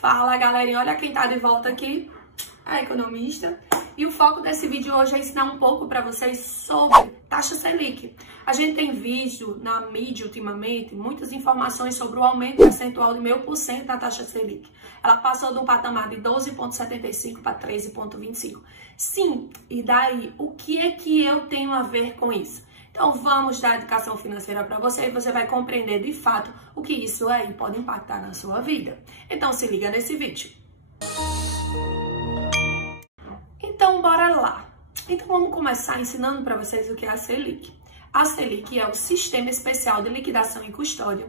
Fala galerinha, olha quem tá de volta aqui, a economista. E o foco desse vídeo hoje é ensinar um pouco para vocês sobre taxa Selic. A gente tem visto na mídia ultimamente muitas informações sobre o aumento percentual de 0,5% da taxa Selic. Ela passou do patamar de 12,75 para 13,25. Sim, e daí? O que é que eu tenho a ver com isso? Então vamos dar educação financeira para você e você vai compreender de fato o que isso aí pode impactar na sua vida. Então se liga nesse vídeo. Então bora lá. Então vamos começar ensinando para vocês o que é a Selic. A Selic é o Sistema Especial de Liquidação e Custódia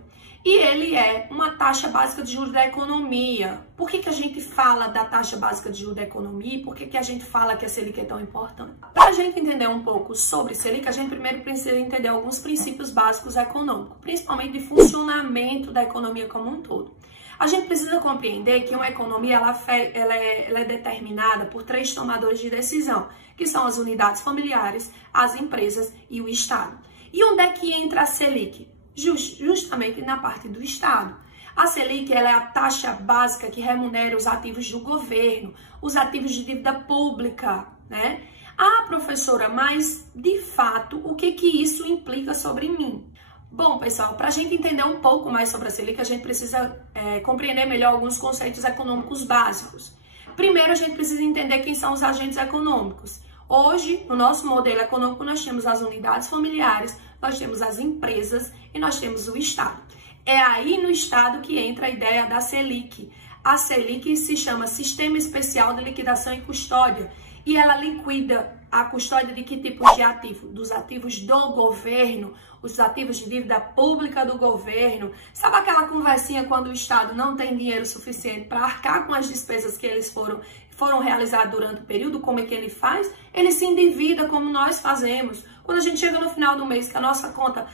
e ele é uma taxa básica de juros da economia. Por que a gente fala da taxa básica de juros da economia e por que a gente fala que a Selic é tão importante? Para a gente entender um pouco sobre Selic, a gente primeiro precisa entender alguns princípios básicos econômicos, principalmente de funcionamento da economia como um todo. A gente precisa compreender que uma economia ela é determinada por três tomadores de decisão, que são as unidades familiares, as empresas e o Estado. E onde é que entra a Selic? Justamente na parte do Estado. A Selic ela é a taxa básica que remunera os ativos do governo, os ativos de dívida pública, né? Ah, professora, mas de fato, o que isso implica sobre mim? Bom, pessoal, para a gente entender um pouco mais sobre a Selic, a gente precisa compreender melhor alguns conceitos econômicos básicos. Primeiro, a gente precisa entender quem são os agentes econômicos. Hoje, no nosso modelo econômico, nós temos as unidades familiares, nós temos as empresas e nós temos o Estado. É aí no Estado que entra a ideia da Selic. A Selic se chama Sistema Especial de Liquidação e Custódia e ela liquida a custódia de que tipo de ativo? Dos ativos do governo, os ativos de dívida pública do governo. Sabe aquela conversinha quando o Estado não tem dinheiro suficiente para arcar com as despesas que eles foram realizadas durante o período? Como é que ele faz? Ele se endivida como nós fazemos. Quando a gente chega no final do mês que a nossa conta,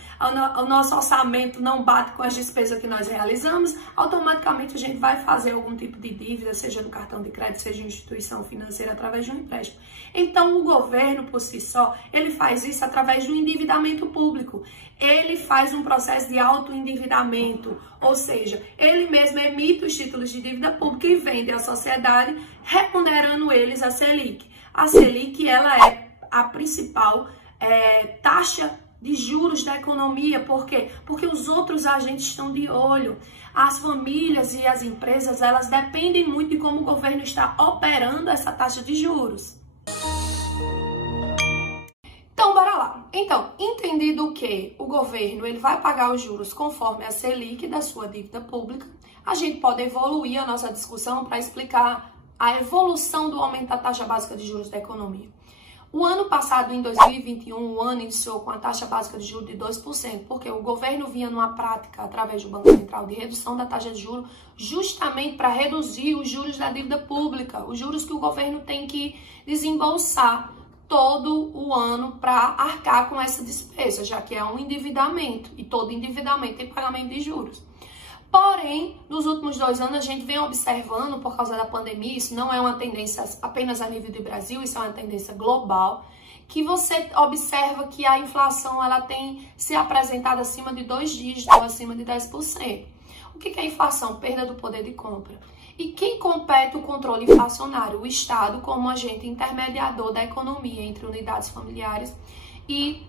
o nosso orçamento não bate com as despesas que nós realizamos, automaticamente a gente vai fazer algum tipo de dívida, seja no cartão de crédito, seja em instituição financeira, através de um empréstimo. Então, o governo, por si só, ele faz isso através do endividamento público. Ele faz um processo de autoendividamento, ou seja, ele mesmo emite os títulos de dívida pública e vende à sociedade, remunerando eles a Selic. A Selic, ela é a principal taxa de juros da economia. Por quê? Porque os outros agentes estão de olho. As famílias e as empresas, elas dependem muito de como o governo está operando essa taxa de juros. Então, bora lá. Então, entendido que o governo ele vai pagar os juros conforme a Selic da sua dívida pública, a gente pode evoluir a nossa discussão para explicar a evolução do aumento da taxa básica de juros da economia. O ano passado, em 2021, o ano iniciou com a taxa básica de juros de 2%, porque o governo vinha numa prática, através do Banco Central, de redução da taxa de juros, justamente para reduzir os juros da dívida pública, os juros que o governo tem que desembolsar todo o ano para arcar com essa despesa, já que é um endividamento, e todo endividamento tem pagamento de juros. Porém, nos últimos 2 anos, a gente vem observando, por causa da pandemia, isso não é uma tendência apenas a nível do Brasil, isso é uma tendência global, que você observa que a inflação ela tem se apresentado acima de 2 dígitos, acima de 10%. O que é inflação? Perda do poder de compra. E quem compete o controle inflacionário? O Estado, como agente intermediador da economia entre unidades familiares e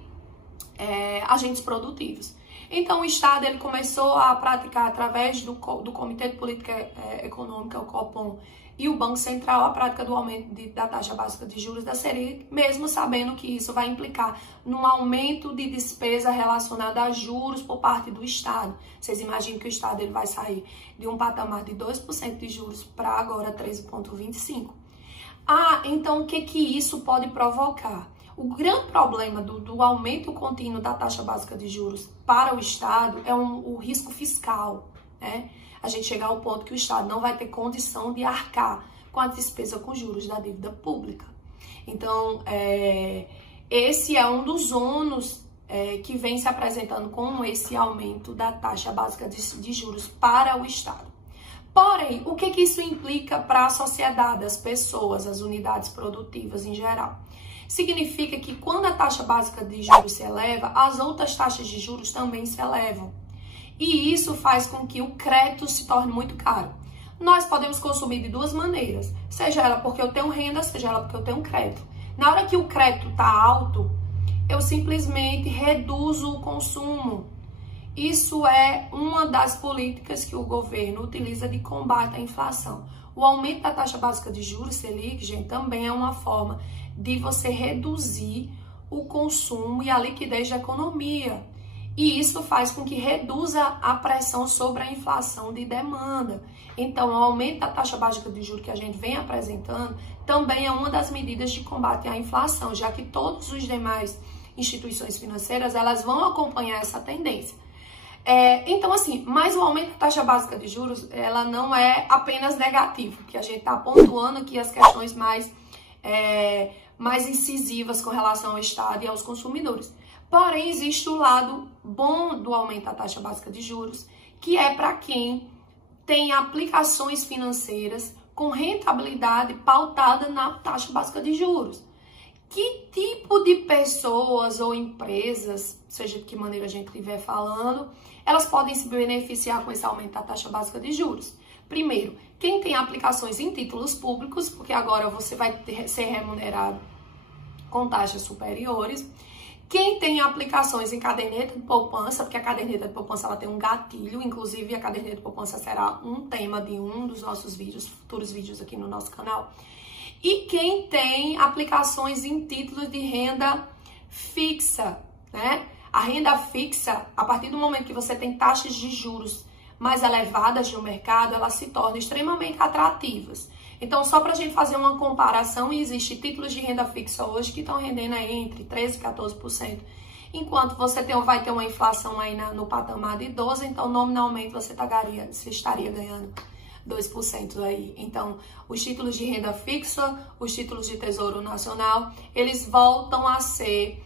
agentes produtivos. Então, o Estado ele começou a praticar, através do Comitê de Política Econômica, o Copom, e o Banco Central, a prática do aumento da taxa básica de juros da Selic, mesmo sabendo que isso vai implicar num aumento de despesa relacionada a juros por parte do Estado. Vocês imaginam que o Estado ele vai sair de um patamar de 2% de juros para agora 13,25%. Ah, então o que isso pode provocar? O grande problema do aumento contínuo da taxa básica de juros para o Estado é o risco fiscal, né? A gente chegar ao ponto que o Estado não vai ter condição de arcar com a despesa com juros da dívida pública. Então, esse é um dos ônus que vem se apresentando com esse aumento da taxa básica de juros para o Estado. Porém, o que isso implica para a sociedade, as pessoas, as unidades produtivas em geral? Significa que quando a taxa básica de juros se eleva, as outras taxas de juros também se elevam. E isso faz com que o crédito se torne muito caro. nós podemos consumir de duas maneiras, seja ela porque eu tenho renda, seja ela porque eu tenho crédito. Na hora que o crédito está alto, eu simplesmente reduzo o consumo. Isso é uma das políticas que o governo utiliza de combate à inflação. O aumento da taxa básica de juros, Selic, gente, também é uma forma de você reduzir o consumo e a liquidez da economia. E isso faz com que reduza a pressão sobre a inflação de demanda. Então, o aumento da taxa básica de juros que a gente vem apresentando também é uma das medidas de combate à inflação, já que todas as demais instituições financeiras, elas vão acompanhar essa tendência. Então, assim, mas o aumento da taxa básica de juros, ela não é apenas negativo, que a gente está pontuando aqui as questões mais incisivas com relação ao Estado e aos consumidores. Porém, existe o lado bom do aumento da taxa básica de juros, que é para quem tem aplicações financeiras com rentabilidade pautada na taxa básica de juros. Que tipo de pessoas ou empresas, seja de que maneira a gente estiver falando, elas podem se beneficiar com esse aumento da taxa básica de juros? Primeiro, quem tem aplicações em títulos públicos, porque agora você vai ser remunerado com taxas superiores. Quem tem aplicações em caderneta de poupança, porque a caderneta de poupança ela tem um gatilho, inclusive a caderneta de poupança será um tema de um dos nossos vídeos, futuros vídeos aqui no nosso canal. E quem tem aplicações em títulos de renda fixa, né? A renda fixa, a partir do momento que você tem taxas de juros mais elevadas no mercado, elas se tornam extremamente atrativas. Então, só para a gente fazer uma comparação, existem títulos de renda fixa hoje que estão rendendo aí entre 13% e 14%, enquanto você vai ter uma inflação aí no patamar de 12%, então nominalmente você estaria ganhando 2% aí. Então, os títulos de renda fixa, os títulos de Tesouro Nacional, eles voltam a ser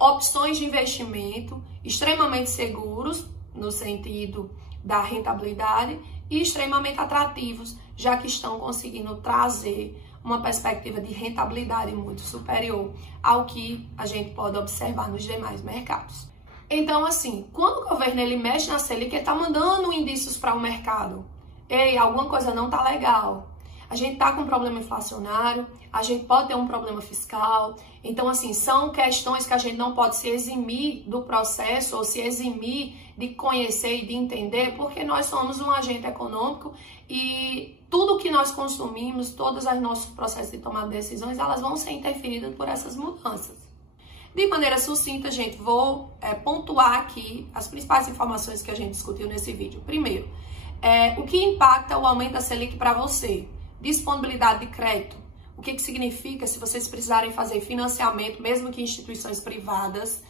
opções de investimento extremamente seguros, no sentido da rentabilidade, e extremamente atrativos, já que estão conseguindo trazer uma perspectiva de rentabilidade muito superior ao que a gente pode observar nos demais mercados. Então, assim, quando o governo ele mexe na Selic, ele está mandando indícios para o mercado. Ei, alguma coisa não tá legal. A gente está com um problema inflacionário, a gente pode ter um problema fiscal. Então, assim, são questões que a gente não pode se eximir do processo ou se eximir de conhecer e de entender, porque nós somos um agente econômico e tudo que nós consumimos, todos os nossos processos de tomada de decisões, elas vão ser interferidas por essas mudanças. De maneira sucinta, gente, vou pontuar aqui as principais informações que a gente discutiu nesse vídeo. Primeiro, o que impacta o aumento da Selic para você? Disponibilidade de crédito. O que significa se vocês precisarem fazer financiamento, mesmo que instituições privadas,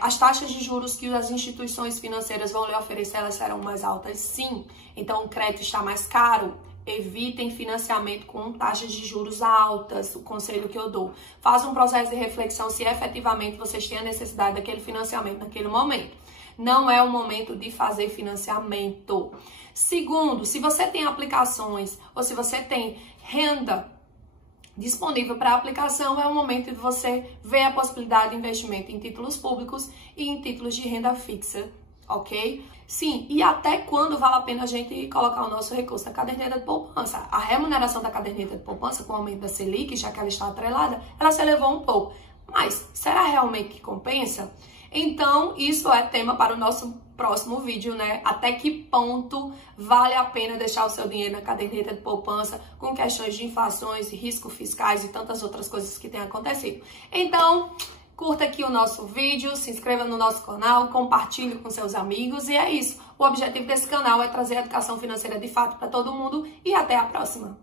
as taxas de juros que as instituições financeiras vão lhe oferecer, elas serão mais altas? Sim. Então, o crédito está mais caro? Evitem financiamento com taxas de juros altas, o conselho que eu dou. Faça um processo de reflexão se efetivamente vocês têm a necessidade daquele financiamento naquele momento. Não é o momento de fazer financiamento. Segundo, se você tem aplicações ou se você tem renda disponível para aplicação, é o momento de você ver a possibilidade de investimento em títulos públicos e em títulos de renda fixa, ok? Sim, e até quando vale a pena a gente colocar o nosso recurso na caderneta de poupança? A remuneração da caderneta de poupança com o aumento da Selic, já que ela está atrelada, ela se elevou um pouco. Mas será realmente que compensa? Então, isso é tema para o nosso próximo vídeo, né? Até que ponto vale a pena deixar o seu dinheiro na caderneta de poupança com questões de inflações, riscos fiscais e tantas outras coisas que têm acontecido. Então, curta aqui o nosso vídeo, se inscreva no nosso canal, compartilhe com seus amigos e é isso. O objetivo desse canal é trazer a educação financeira de fato para todo mundo e até a próxima!